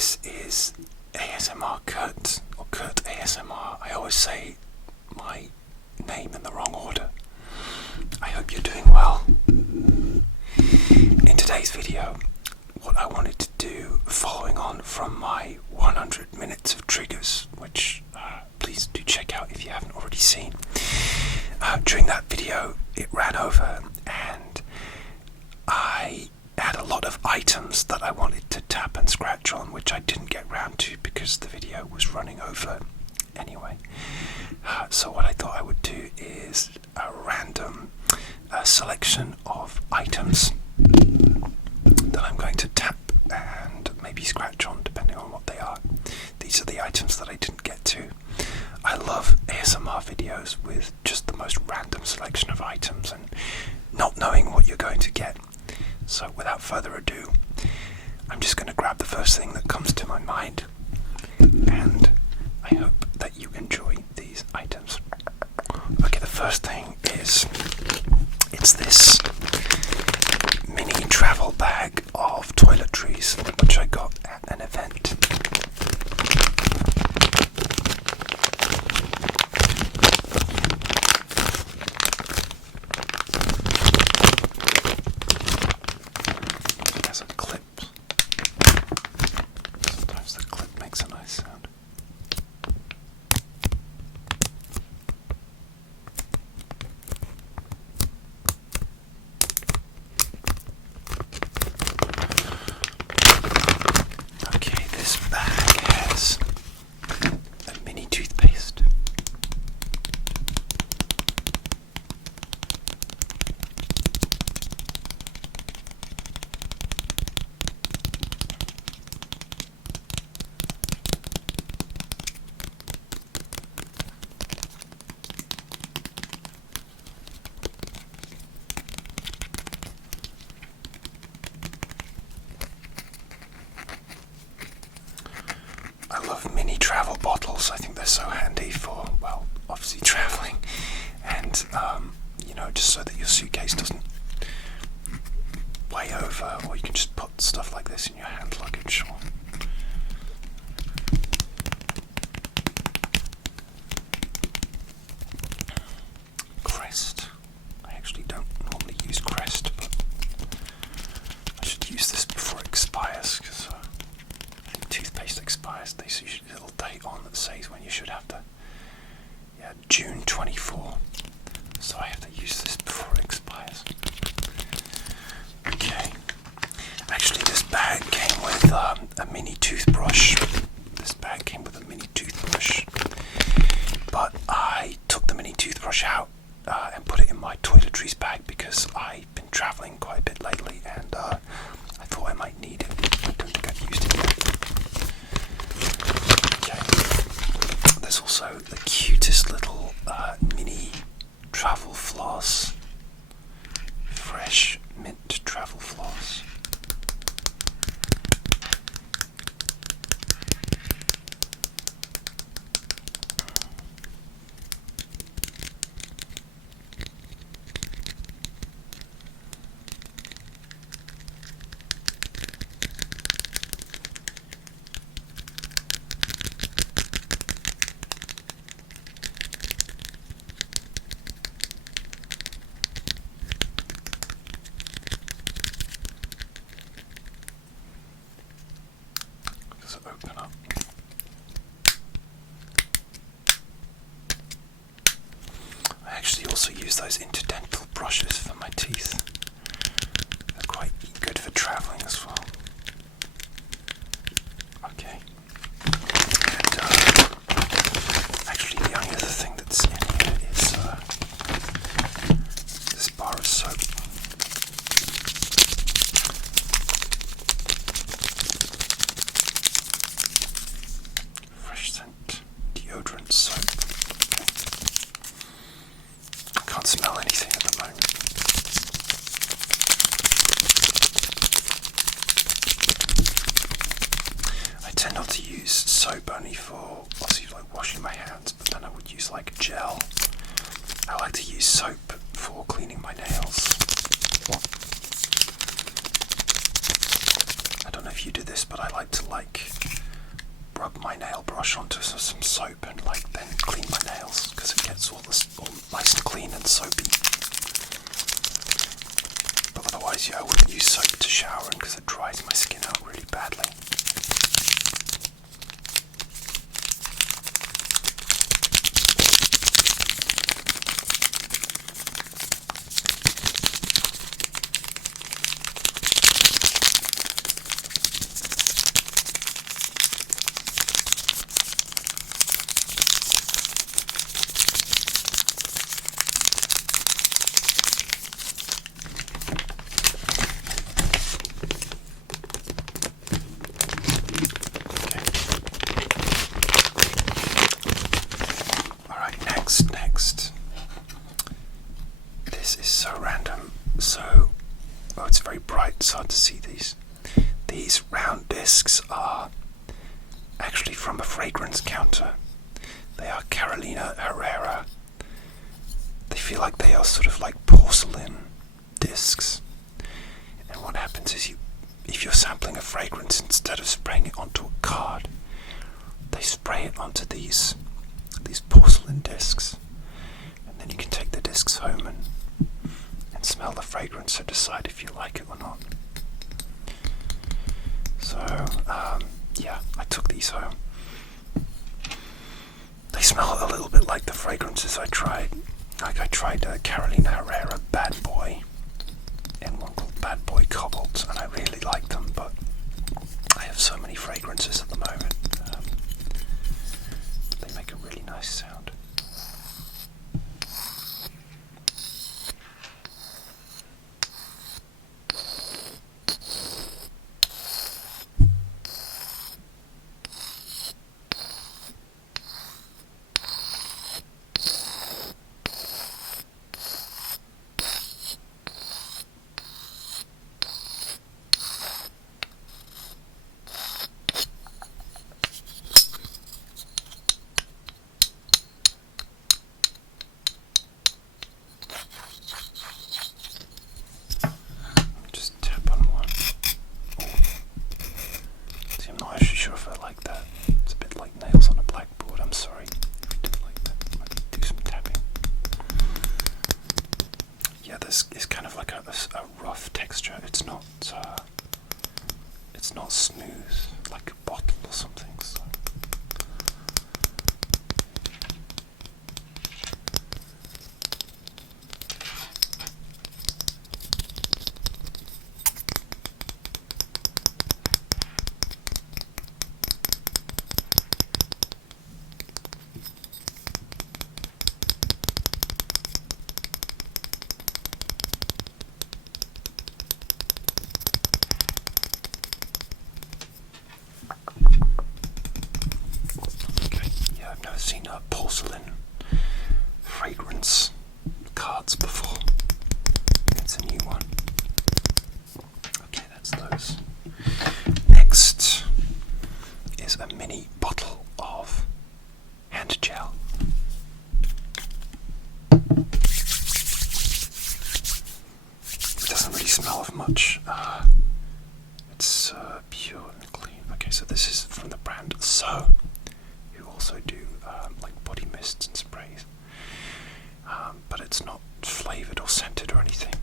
This is ASMR Kurt, or Kurt ASMR. I always say my name in the wrong order. I hope you're doing well. In today's video, what I wanted to do, following on from my 100 minutes of triggers, which please do check out if you haven't already seen. During that video, it ran over and I had a lot of items that I wanted to tap and scratch on, which I didn't get round to because the video was running over anyway. So what I thought I would do is a random selection of items that I'm going to tap and maybe scratch on depending on what they are. These are the items that I didn't get to. I love ASMR videos with just the most random selection of items and not knowing what you're going to get. So without further ado, I'm just going to grab the first thing that comes to my mind, and I hope that you enjoy these items. Okay, the first thing is, it's this mini travel bag of toiletries, which I got at an event. I love mini travel bottles. I think they're so handy for, well, obviously traveling, and just so that your suitcase doesn't weigh over, or you can just put stuff like this in your hand luggage. Crest. I actually don't normally use Crest, but I should use this before it expires, because toothpaste expires. There's usually a little date on that says when you should have to. Yeah, June 24. So I have to use this before it expires. Okay. Actually, this bag came with a mini toothbrush. But I took the mini toothbrush out and put it in my toiletries bag because I've been traveling quite a bit lately, and I thought I might need it. I don't think I've used it yet. Okay. There's also the cutest little mini travel floss. Fresh mint travel floss. Open up. I actually also use those interdental brushes for my teeth. They're quite good for traveling as well. Okay. And actually the only other thing that's in here is this bar of soap. Deodorant soap. I can't smell anything at the moment. I tend not to use soap only for, obviously, like washing my hands, but then I would use like gel. I like to use soap for cleaning my nails. I don't know know if you do this, but I like to rub my nail brush onto some soap and then clean my nails because it gets all nice and clean and soapy. But otherwise, yeah, I wouldn't use soap to shower in because it dries my skin out really badly. Next. This is so random. It's very bright, it's hard to see these. These round discs are actually from a fragrance counter. They are Carolina Herrera. They feel like they are sort of like porcelain discs. And what happens is if you're sampling a fragrance, instead of spraying it onto a card, they spray it onto these porcelain discs, and then you can take the discs home and smell the fragrance and decide if you like it or not. So yeah, I took these home. They smell a little bit like the fragrances I tried. I tried Carolina Herrera Bad Boy and one called Bad Boy Cobalt, and I really like them, but I have so many fragrances at the moment. They make a really nice sound. It's kind of like a rough texture. It's not smooth like a bottle or something. So. Seen porcelain fragrance cards before. It's a new one. Okay, that's those. Next is a mini bottle of hand gel. It doesn't really smell of much. It's pure and clean. Okay, so this is from the brand So, who also do like body mists and sprays, but it's not flavoured or scented or anything.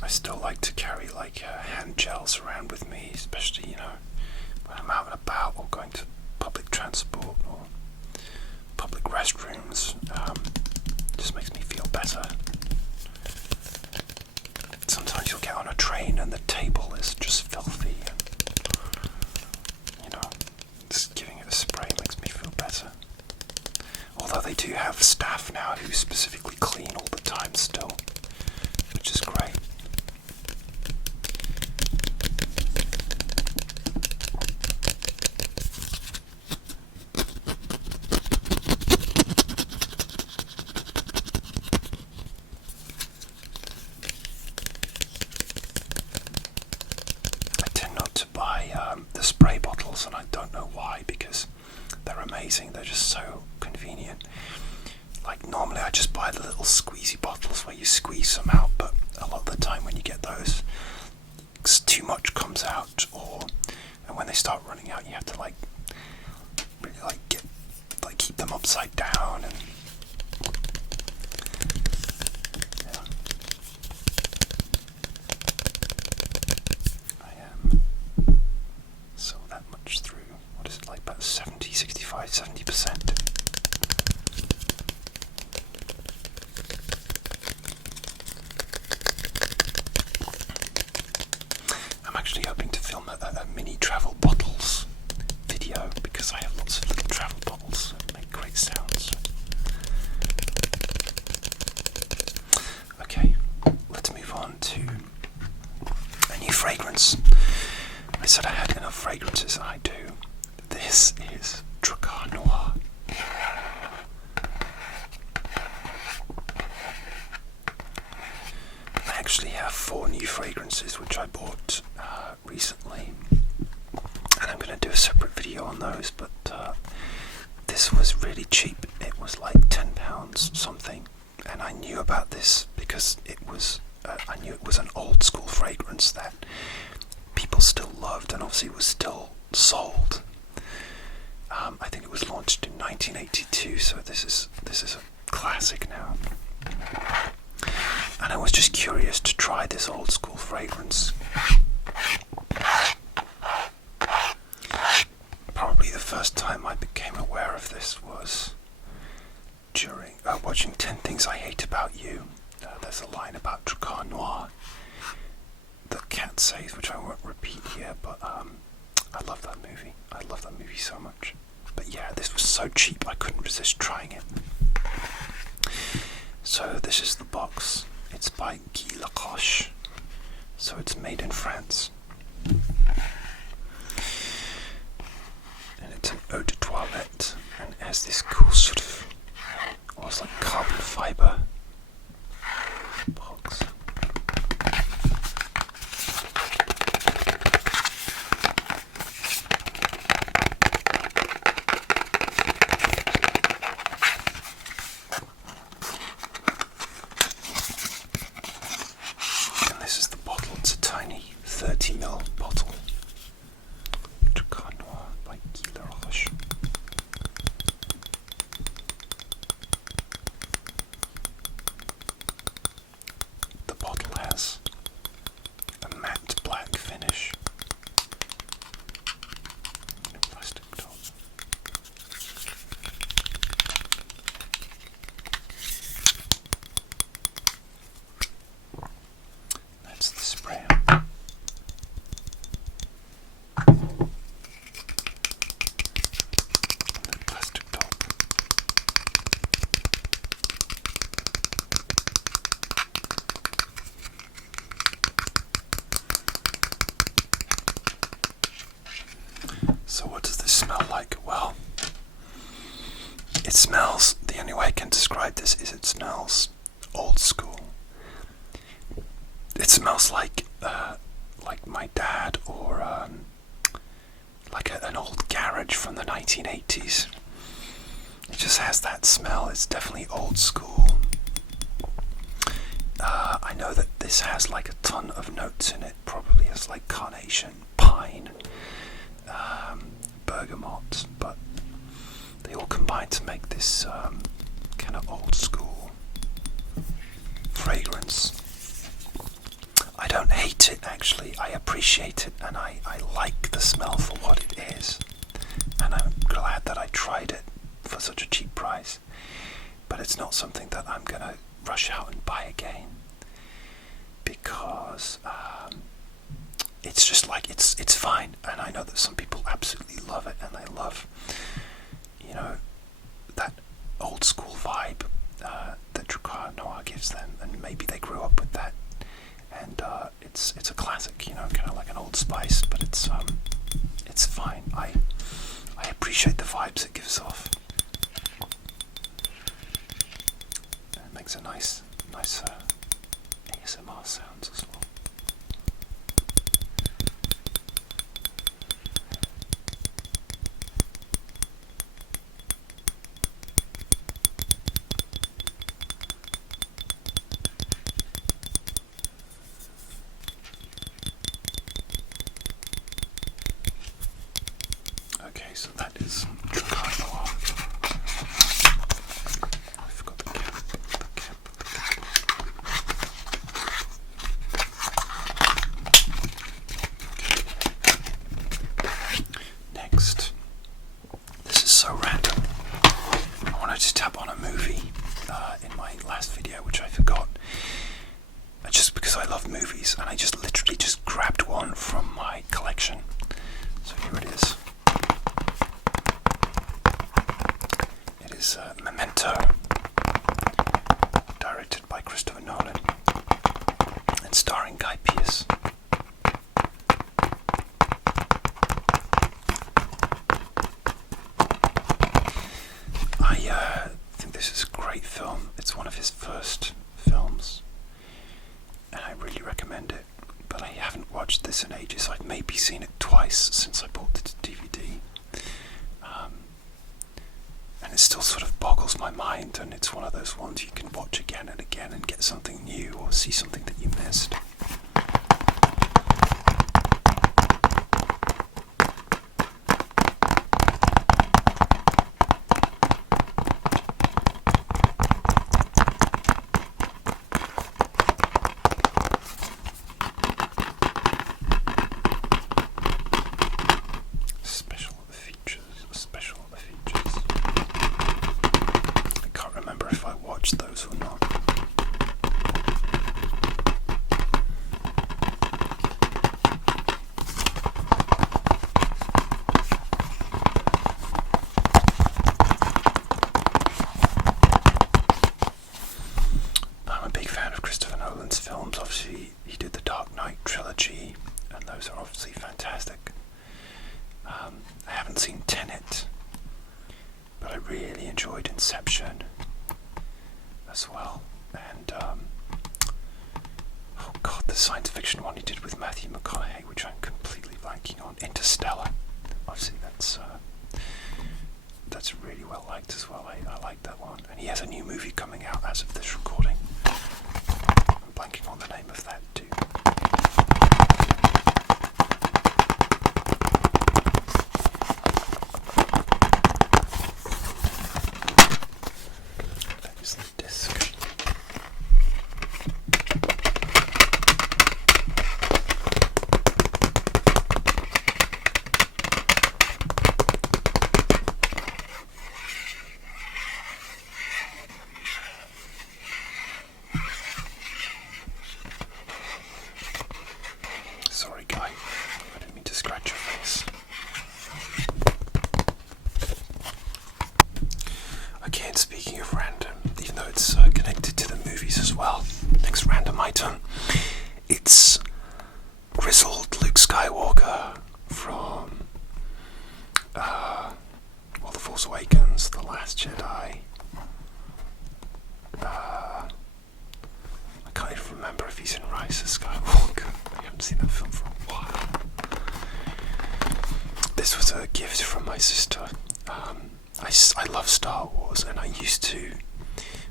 I still like to carry hand gels around with me, especially when I'm out and about or going to public transport or public restrooms. It just makes me feel better. Sometimes you'll get on a train and the table is just filthy, and just giving it a spray makes me feel better. Although they do have staff now who specifically clean all the time still, which is great. just buy the little squeezy bottles where you squeeze some out, but a lot of the time when you get those, too much comes out, and when they start running out, you have to really keep them upside down, and yeah. I am so that much through. What is it, like about 70, 65, 70%? I'm actually hoping to film a mini travel bottles video, because I have lots of little travel bottles that make great sounds. Okay, let's move on to a new fragrance. I said I had enough fragrances, and I do. This is Dracar Noir. I actually have 4 new fragrances which I bought recently, and I'm going to do a separate video on those, but this was really cheap. It was like £10 something, and I knew about this because I knew it was an old school fragrance that people still loved, and obviously was still sold. I think it was launched in 1982, so this is a classic now. And I was just curious to try this old school fragrance. Probably the first time I became aware of this was during watching 10 Things I Hate About You. There's a line about Dracar Noir that Cat says, which I won't repeat here, but I love that movie. I love that movie so much. But yeah, this was so cheap I couldn't resist trying it. So this is the box. It's by Guy Lacoste, so it's made in France. And it's an eau de toilette, and it has this cool sort of almost like carbon fibre box. And this is the bottle. It's a tiny 30ml bottle. Dracar Noir by Guy Lacoste. The bottle has a matte black finish and a plastic top. That's the spray. The plastic top. So what does this smell like? Well, it smells, the only way I can describe this is it smells old school. It smells like my dad, or like an old garage from the 1980s. It just has that smell. It's definitely old school. I know that this has like a ton of notes in it. Probably has like carnation, pine, bergamot, but they all combine to make this kind of old school fragrance. I don't hate it, actually. I appreciate it, and I like the smell for what it is, and I'm glad that I tried it for such a cheap price. But it's not something that I'm gonna rush out and buy again, because it's just like it's fine. And I know that some people absolutely love it, and they love, you know, that old school vibe that Dracar Noir gives them, and maybe they grew up with that, and it's a classic, you know, kind of like an Old Spice, but it's fine. I appreciate the vibes it gives off. And it makes a nice ASMR sounds as well. my last video, which I forgot. Just because I love movies, and I just literally just grabbed one from my collection. So here it is. It is Memento, directed by Christopher Nolan, and starring Guy Pearce. I think this is a great film. It's one of his first films, and I really recommend it. But I haven't watched this in ages. I've maybe seen it twice since I bought the DVD. And it still sort of boggles my mind, and it's one of those ones you can watch again and again and get something new or see something that you missed. Those or not. I'm a big fan of Christopher Nolan's films. Obviously, he did the Dark Knight trilogy, and those are obviously fantastic. I haven't seen Tenet, but I really enjoyed Inception as well, and oh god, the science fiction one he did with Matthew McConaughey, which I'm completely blanking on, Interstellar. Obviously that's really well liked as well. I like that one, and he has a new movie coming out as of this recording. I'm blanking on the name of that too. Sorry, Guy. I didn't mean to scratch your face. Okay, and speaking of random, even though it's connected to the movies as well, next random item, it's grizzled Luke Skywalker from The Force Awakens, The Last Jedi. I can't even remember if he's in Rise of Skywalker. I haven't seen that film for a while. This was a gift from my sister. I love Star Wars, and I used to,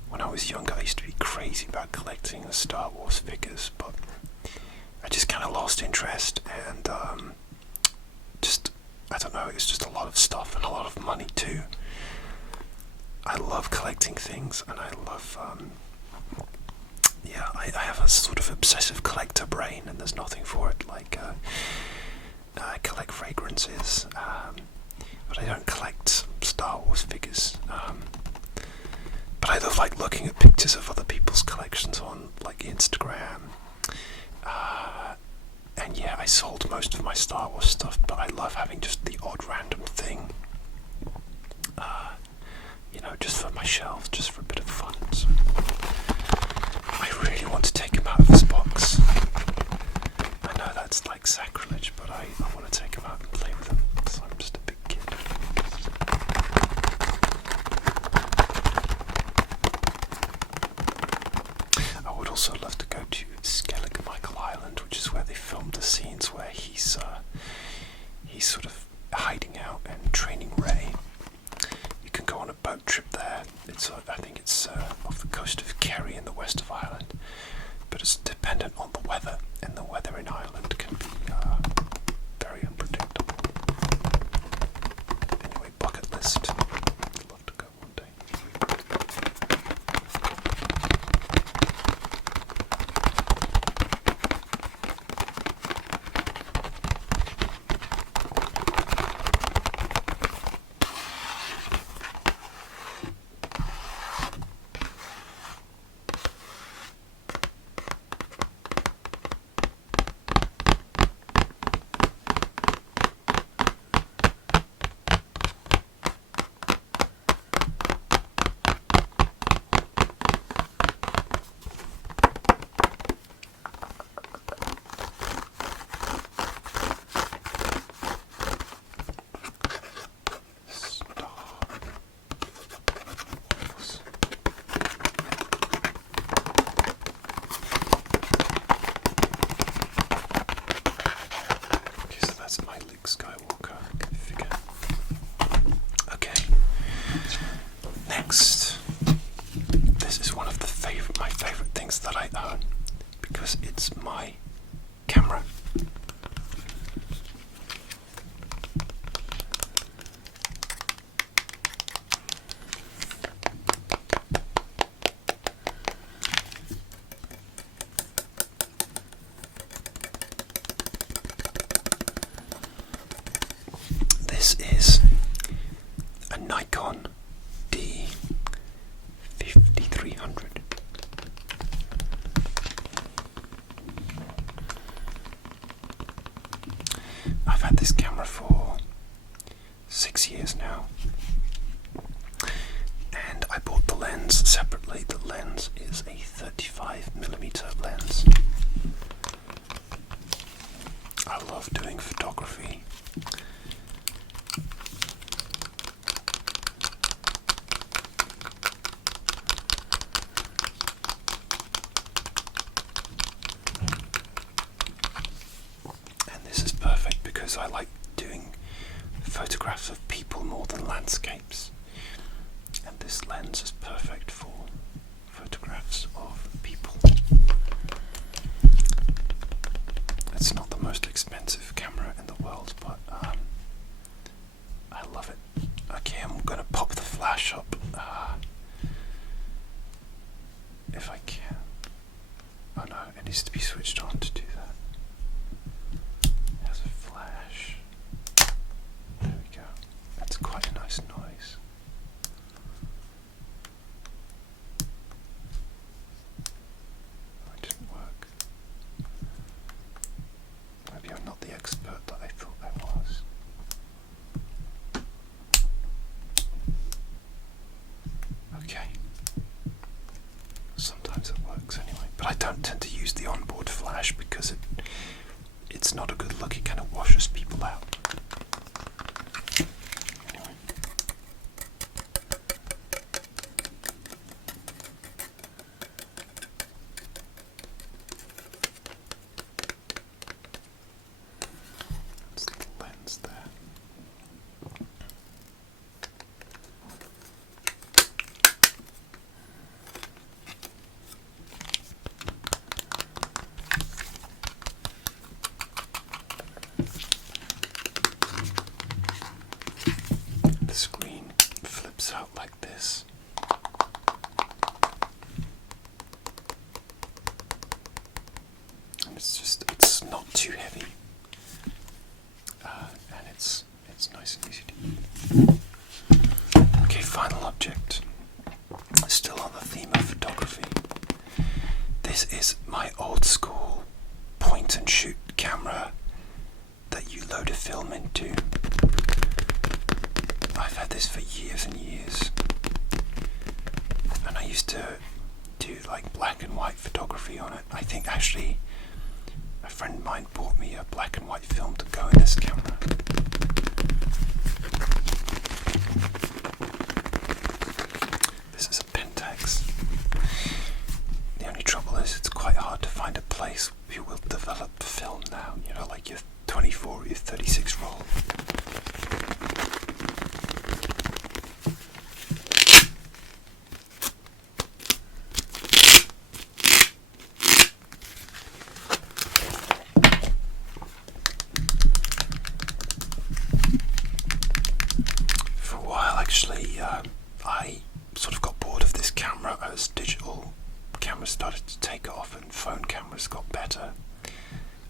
when I was younger, I used to be crazy about collecting the Star Wars figures, but I just kind of lost interest, and I don't know, it's just a lot of stuff and a lot of money too. I love collecting things, and I love I have a sort of obsessive collector brain, and there's nothing for it. Like I collect fragrances, but I don't collect Star Wars figures. But I love like looking at pictures of other people's collections on like Instagram. And yeah, I sold most of my Star Wars stuff, but I love having just the odd random thing. Just for my shelves, just for a bit of fun. So I really want to take him out of this box. I know that's like sacrilege, but I want to take him out and play with him, because I'm just a big kid. I would also love to go to Skellig Michael Island, which is where they filmed the scenes where he's sort of hiding out and training Rey. You can go on a boat trip there. I think it's off the coast of Kerry in the west of Ireland, but it's dependent on the weather, and the weather in Ireland can be very unpredictable. Anyway, bucket list. I'd love to go one day. my favorite things that I own because it's my camera. This is a Nikon D5300. I've had this camera for 6 years now, and I bought the lens separately. The lens is a 35mm lens. I love doing photography. I like doing photographs of people more than landscapes, and this lens is perfect for photographs of people. It's not the most expensive camera in the world, but I love it. Okay, I'm going to pop the flash up if I can. Oh no, it needs to be switched on to do that. There we go. That's quite a nice noise. Oh, it didn't work. Maybe I'm not the expert that I thought I was. Okay. Sometimes it works anyway, but I don't tend to use the onboard flash because it's not a good look. It kind of washes people out. Anyway. That's the lens there. The screen flips out like this. And it's not too heavy. And it's nice and easy to use. Okay, final object. Still on the theme of photography. This is my old school point and shoot camera that you load a film into. I've had this for years and years, and I used to do like black and white photography on it. I think actually a friend of mine bought me a black and white film to go in this camera. This is a Pentax. The only trouble is it's quite hard to find a place who will develop film now, you know, like your 24 or your 36 roll. Actually, I sort of got bored of this camera as digital cameras started to take off and phone cameras got better.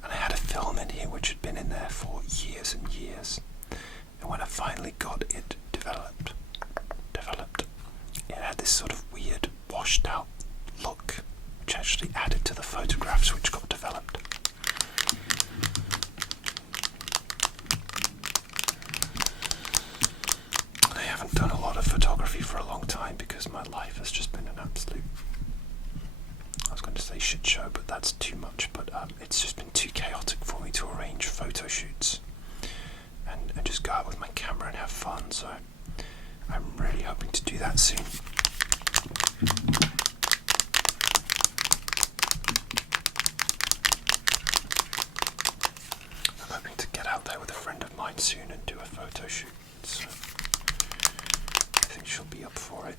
And I had a film in here which had been in there for years and years. And when I finally got it developed, it had this sort of weird washed out look, which actually added to the photographs which got developed. I haven't done a lot of photography for a long time because my life has just been an absolute, I was going to say shit show, but that's too much, but it's just been too chaotic for me to arrange photo shoots and just go out with my camera and have fun, so I'm really hoping to do that soon. I'm hoping to get out there with a friend of mine soon and do a photo shoot, so I think she'll be up for it.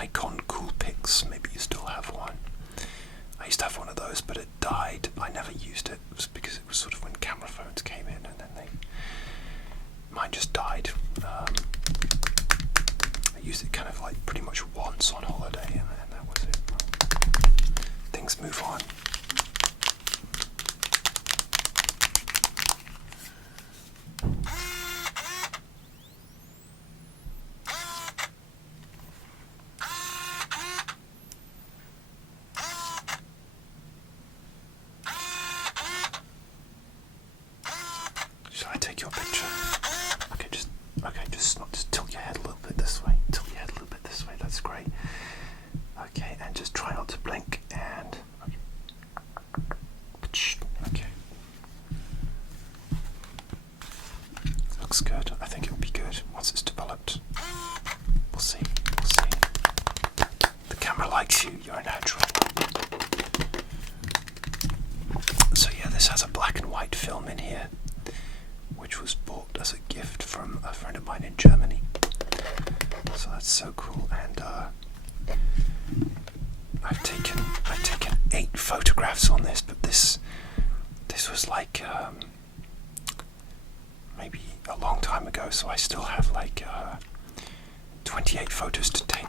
Nikon Coolpix. Maybe you still have one. I used to have one of those, but it died. I never used it. It was because it was sort of when camera phones came in, and then mine just died. I used it kind of like pretty much once on holiday, and that was it. Things move on. Shall I take your picture? Okay, just tilt your head a little bit this way. Tilt your head a little bit this way. That's great. Okay, and just try not to blink. And okay, looks good. I think it will be good once it's developed. We'll see. We'll see. The camera likes you. You're a natural. So yeah, this has a black and white film in here, which was bought as a gift from a friend of mine in Germany. So that's so cool. And I've taken 8 photographs on this, but this was like maybe a long time ago, so I still have like 28 photos to take.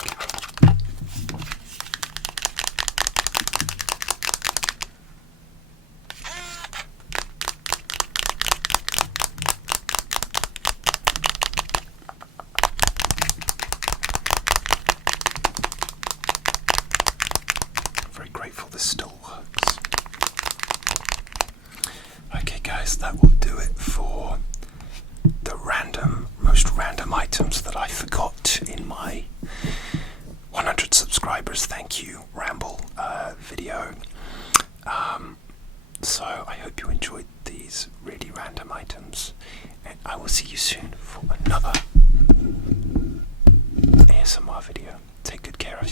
Grateful this still works. Okay guys, that will do it for the most random items that I forgot in my 100 subscribers thank you ramble video. So I hope you enjoyed these really random items, and I will see you soon for another ASMR video. Take good care of